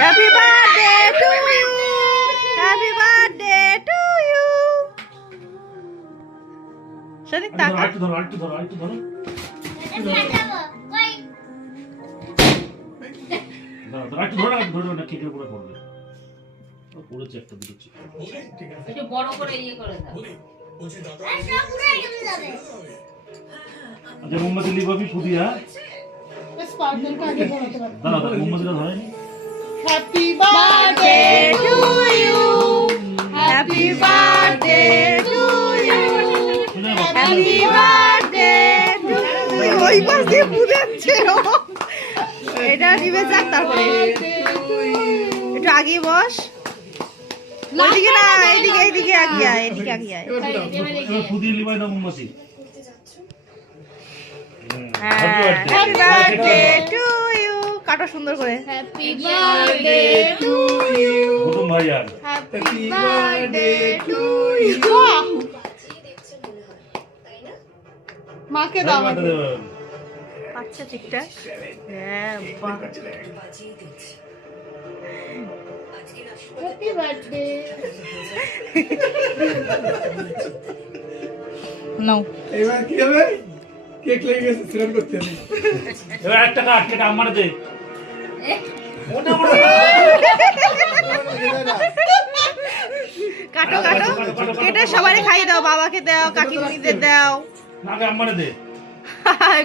Happy birthday to you, happy birthday to you. সনিক টাকা একটু ধরো না কেকের উপরে পড়বে। পড়েছে একটা দুটো চিপ। একটু বড় করে ইয়ে করে দাও। আচ্ছা মোমবাতি লিভাবি ফুদি হ্যাঁ দাঁড়া মোমবাতিটা ধরেনি। Happy birthday to you, happy birthday to you, happy birthday to you. ওই পাশ দিয়ে বুঝাচ্ছে ও। এটা নিবে যাক তারপরে একটু আগে বস। ওইদিকে না, এইদিকে আগে আয়, এদিকে আগে আয়। এবার ফুদি লিভাই দাও মোমবাতি। Happy birthday to you. কাটো সুন্দর করে। হ্যাপি বার্থডে টু ইউ, প্রথম ভাই আর হ্যাপি বার্থডে টু ইউ। মাকে দাও আমাকে। আচ্ছা ঠিকঠাক। হ্যাঁ বাহ। Happy birthday. নাও এবার কি হবে? কেক লেগে গেছে, সিরাপ করতে হবে। এবার একটা কাট কেটে আমার দে। কাটো কাটো কেটে সবাই খাইয়ে দাও, বাবাকে দাও, কাকিমণিদের দাও। নাকে আমারে দে।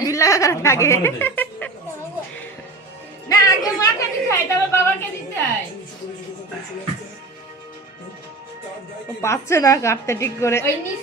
বিল্লা কাকা থাকে। না আগে মাকে দিতে হয় তবে বাবাকে দিতে হয়। ও পাচ্ছে না কাটতে ঠিক করে। ওই নিচ